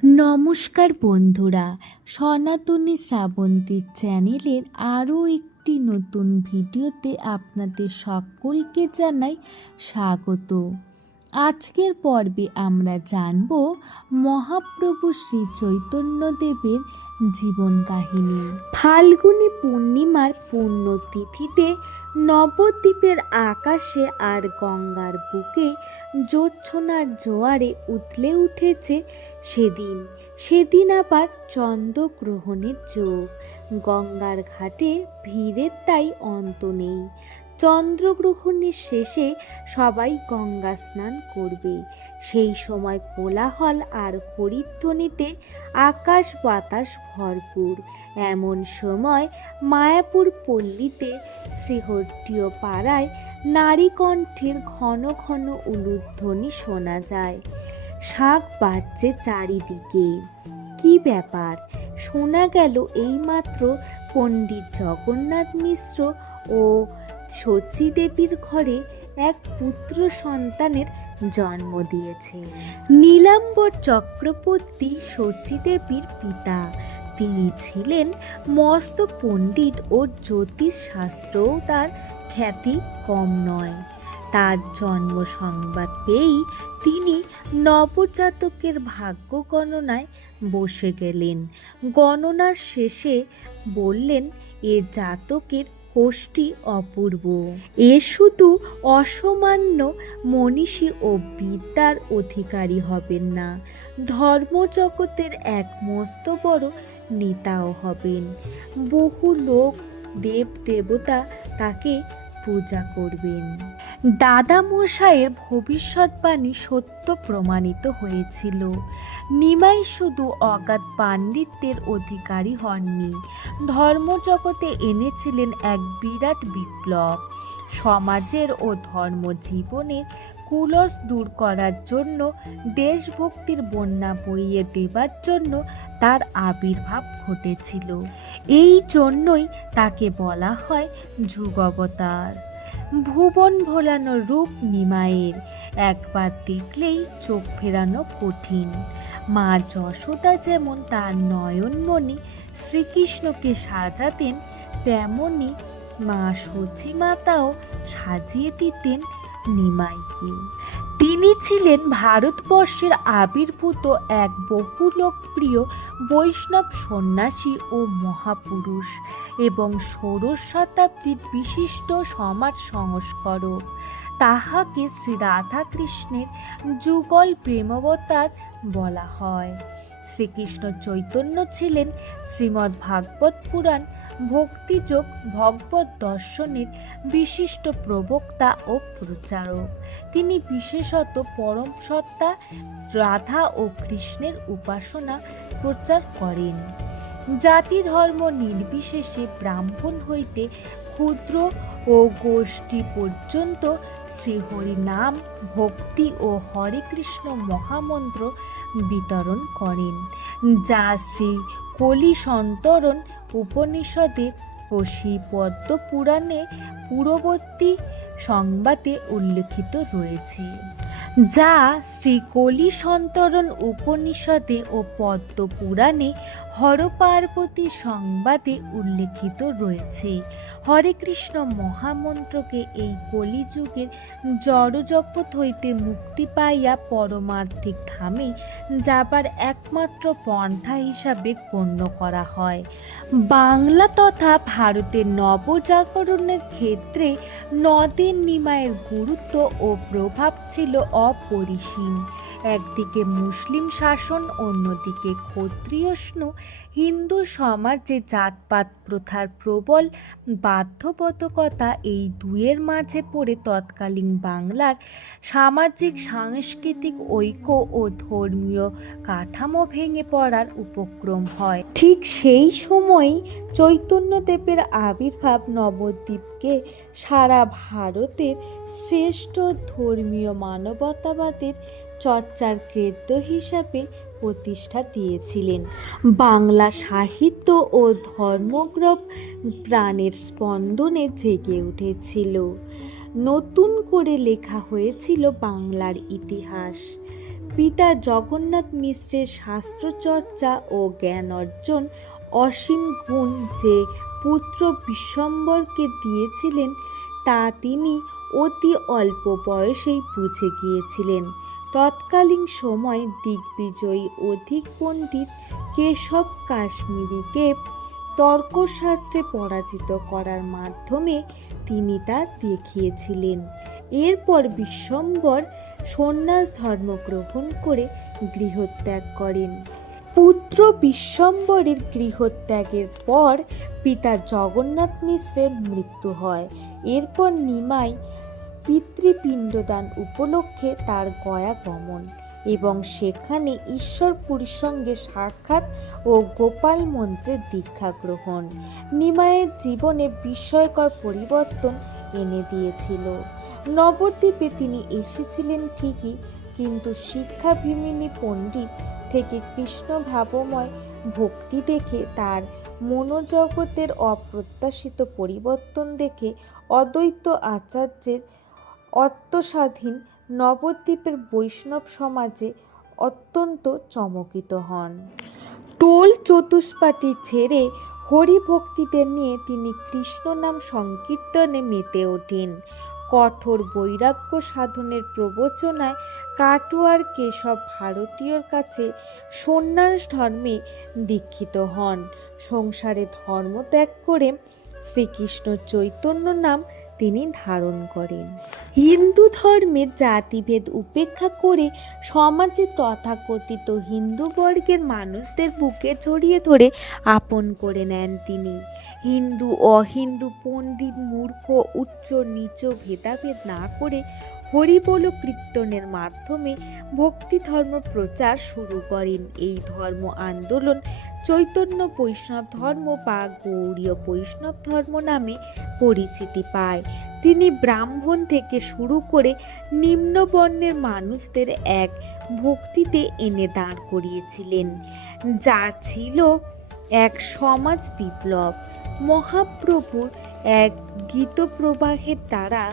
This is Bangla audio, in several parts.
নমস্কার বন্ধুরা, সনাতনী শ্রাবন্তীর চ্যানেলের আরও একটি নতুন ভিডিওতে আপনাদের সকলকে জানাই স্বাগত। আজকের পর্বে আমরা জানব মহাপ্রভু শ্রী চৈতন্যদেবের জীবন কাহিনী। ফাল্গুনী পূর্ণিমার পুণ্যতিথিতে নবদ্বীপের আকাশে আর গঙ্গার বুকে জ্যোৎস্নার জোয়ারে উথলে উঠেছে সেদিন আবার চন্দ্রগ্রহণের যোগ। গঙ্গার ঘাটে ভিড়ের তাই অন্ত নেই। চন্দ্রগ্রহণের শেষে সবাই গঙ্গা স্নান করবে। সেই সময় কোলাহল আর হরিধ্বনিতে আকাশ বাতাস ভরপুর। এমন সময় মায়াপুর পল্লীতে শ্রীহট্টীয় পাড়ায় নারী কণ্ঠের ঘন ঘন উলুধ্বনি শোনা যায়। শাঁখ বাজছে চারিদিকে। কি ব্যাপার? শোনা গেল এইমাত্র পণ্ডিত জগন্নাথ মিশ্র ও শচী দেবীর ঘরে এক পুত্র সন্তানের জন্ম দিয়েছে। নীলাম্বর চক্রবর্তী শচী দেবীর পিতা। তিনি ছিলেন মস্ত পণ্ডিত ও জ্যোতিষ শাস্ত্রও তার খ্যাতি কম নয়। তার জন্ম সংবাদ পেয়েই তিনি নবজাতকের ভাগ্য গণনায় বসে গেলেন। গণনার শেষে বললেন, এ জাতকের কোষ্ঠী অপূর্ব। এ শুধু অসামান্য মনীষী ও বিদ্যার অধিকারী হবেন না, ধর্মজগতের এক মস্ত বড় নেতাও হবেন। বহু লোক দেব দেবতা তাকে পূজা করবেন। দাদা মশাইয়ের ভবিষ্যৎবাণী সত্য প্রমাণিত হয়েছিল। নিমাই শুধু অগাধ পাণ্ডিত্যের অধিকারী হননি, ধর্মজগতে এনেছিলেন এক বিরাট বিপ্লব। সমাজের ও ধর্মজীবনের কুলস দূর করার জন্য, দেশভক্তির বন্যা বইয়ে দেবার জন্য তার আবির্ভাব ঘটেছিল। এই জন্যই তাকে বলা হয় যুগাবতার। ভুবন ভোলানো রূপ নিমাইয়ের একবার দেখলেই চোখ ফেরানো কঠিন। মা যশোদা যেমন তার নয়নমণি শ্রীকৃষ্ণকে সাজাতেন, তেমনি মা শচী মাতাও সাজিয়ে দিতেন নিমাইকে। তিনি ছিলেন ভারতবর্ষের আবির্ভূত এক বহু লোকপ্রিয় বৈষ্ণব সন্ন্যাসী ও মহাপুরুষ এবং ষোড়শ শতাব্দীর বিশিষ্ট সমাজ সংস্কারক। তাহাকে শ্রী রাধাকৃষ্ণের যুগল প্রেমাবতার বলা হয়। শ্রীকৃষ্ণ চৈতন্য ছিলেন শ্রীমদ্ ভাগবত পুরাণ ভক্তিযোগ ভগবত দর্শনের বিশিষ্ট প্রবক্তা ও প্রচারক। তিনি বিশেষত পরম সত্তা রাধা ও কৃষ্ণের উপাসনা প্রচার করেন। জাতি ধর্ম নির্বিশেষে ব্রাহ্মণ হইতে ক্ষুদ্র ও গোষ্ঠী পর্যন্ত শ্রীহরি নাম ভক্তি ও হরে কৃষ্ণ মহামন্ত্র বিতরণ করেন, যা শ্রী কলি সন্তরণ উপনিষদে ও শ্রী পদ্ম পুরাণে পূর্ববর্তী সংবাদে উল্লেখিত রয়েছে। যা শ্রী কলি সন্তরণ উপনিষদে ও পদ্ম পুরাণে হরপার্বতী সংবাদে উল্লেখিত রয়েছে। হরে কৃষ্ণ মহামন্ত্রকে এই কলিযুগের জড়জগৎ হইতে মুক্তি পাইয়া পরমার্থিক ধামে যাবার একমাত্র পন্থা হিসাবে গণ্য করা হয়। বাংলা তথা ভারতের নবজাগরণের ক্ষেত্রে নদের নিমাইয়ের গুরুত্ব ও প্রভাব ছিল অপরিসীম। একদিকে মুসলিম শাসন, অন্যদিকে ক্ষত্রিয়ষ্ণু হিন্দু সমাজে জাতপাত প্রথার প্রবল বাধ্যবাধকতা, এই দুয়ের মাঝে পড়ে তৎকালীন বাংলার সামাজিক সাংস্কৃতিক ঐক্য ও ধর্মীয় কাঠামো ভেঙে পড়ার উপক্রম হয়। ঠিক সেই সময়ই চৈতন্যদেবের আবির্ভাব নবদ্বীপকে সারা ভারতের শ্রেষ্ঠ ধর্মীয় মানবতাবাদের চর্চার কেন্দ্র হিসাবে প্রতিষ্ঠা দিয়েছিলেন। বাংলা সাহিত্য ও ধর্মগ্রব প্রাণের স্পন্দনে জেগে উঠেছিল। নতুন করে লেখা হয়েছিল বাংলার ইতিহাস। পিতা জগন্নাথ মিশ্রের শাস্ত্রচর্চা ও জ্ঞান অর্জন অসীম গুণ যে পুত্র বিশ্বম্বরকে দিয়েছিলেন তা তিনি অতি অল্প বয়সেই বুঝে গিয়েছিলেন। তৎকালীন সময় দিগ্বিজয়ী অধিক পণ্ডিত কেশব কাশ্মীরিকে তর্কশাস্ত্রে পরাজিত করার মাধ্যমে তিনি তা দেখিয়েছিলেন। এরপর বিশ্বম্বর সন্ন্যাস ধর্ম গ্রহণ করে গৃহত্যাগ করেন। পুত্র বিশ্বম্বরের গৃহত্যাগের পর পিতা জগন্নাথ মিশ্রের মৃত্যু হয়। এরপর নিমাই পিতৃপিণ্ডদান উপলক্ষে তার গয়া গমন এবং সেখানে ঈশ্বরপুরীর সঙ্গে সাক্ষাৎ ও গোপাল মন্ত্রের দীক্ষা গ্রহণ নিমাইয়ের জীবনে বিস্ময়কর পরিবর্তন এনে দিয়েছিল। নবদ্বীপে তিনি এসেছিলেন ঠিকই, কিন্তু শিক্ষাভিমিনী পণ্ডিত থেকে কৃষ্ণ ভাবময় ভক্তি দেখে তার মনোজগতের অপ্রত্যাশিত পরিবর্তন দেখে অদ্বৈত আচার্যের আত্মস্বাধীন নবদ্বীপের বৈষ্ণব সমাজে অত্যন্ত চমকিত হন। টোল চতুষ্পাটি ছেড়ে হরিভক্তিদের নিয়ে তিনি কৃষ্ণ নাম সংকীর্তনে মেতে ওঠেন। কঠোর বৈরাগ্য সাধনের প্রবচনায় কাটোয়ার কেশব ভারতীয়র কাছে সন্ন্যাস ধর্মে দীক্ষিত হন। সংসারে ধর্ম ত্যাগ করে শ্রীকৃষ্ণ চৈতন্য নাম তিনি ধারণ করেন। হিন্দু ধর্মের জাতিভেদ উপেক্ষা করে সমাজে তথাকথিত হিন্দু বর্গের মানুষদের বুকে জড়িয়ে ধরে আপন করে নেন তিনি। হিন্দু অহিন্দু, পণ্ডিত মূর্খ, উচ্চ নিচ ভেদাভেদ না করে হরিবোল কীর্তনের মাধ্যমে ভক্তি ধর্ম প্রচার শুরু করেন। এই ধর্ম আন্দোলন চৈতন্য বৈষ্ণব ধর্ম বা গৌড়ীয় বৈষ্ণব ধর্ম নামে পরিচিতি পায়। তিনি ব্রাহ্মণ থেকে শুরু করে নিম্নবর্ণের মানুষদের এক ভক্তিতে এনে দাঁড় করিয়েছিলেন, যা ছিল এক সমাজ বিপ্লব। মহাপ্রভুর এক গীতপ্রবাহের দ্বারা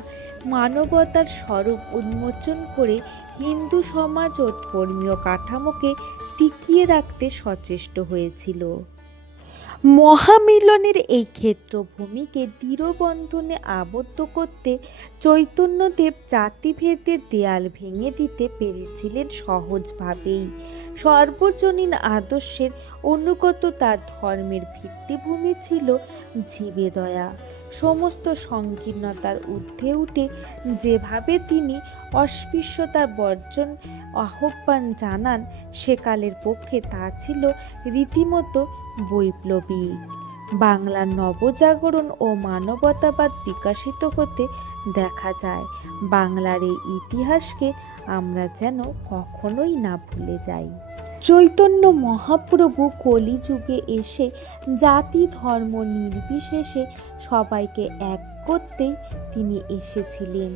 মানবতার স্বরূপ উন্মোচন করে হিন্দু সমাজ ও ধর্মীয় কাঠামোকে টিকিয়ে রাখতে সচেষ্ট হয়েছিল। মহামিলনের এই ক্ষেত্রভূমিকে দৃঢ়বন্ধনে আবদ্ধ করতে চৈতন্যদেব জাতিভেদের দেয়াল ভেঙে দিতে পেরেছিলেন সহজভাবেই। সর্বজনীন আদর্শের অনুগত তার ধর্মের ভিত্তিভূমি ছিল জীবেদয়া। সমস্ত সংকীর্ণতার ঊর্ধ্বে উঠে যেভাবে তিনি অস্পৃশ্যতার বর্জন আহ্বান জানান, সেকালের পক্ষে তা ছিল রীতিমতো বৈপ্লবিক। বাংলার নবজাগরণ ও মানবতাবাদ বিকশিত হতে দেখা যায়। বাংলার এই ইতিহাসকে আমরা যেন কখনোই না ভুলে যাই। চৈতন্য মহাপ্রভু কলিযুগে এসে জাতি ধর্ম নির্বিশেষে সবাইকে এক করতেই তিনি এসেছিলেন।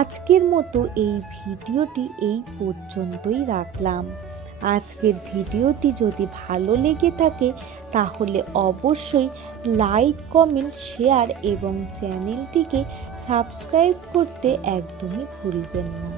আজকের মতো এই ভিডিওটি এই পর্যন্তই রাখলাম। আজকের ভিডিওটি যদি ভালো লেগে থাকে তাহলে অবশ্যই লাইক, কমেন্ট, শেয়ার এবং চ্যানেলটিকে সাবস্ক্রাইব করতে একদমই ভুলবেন না।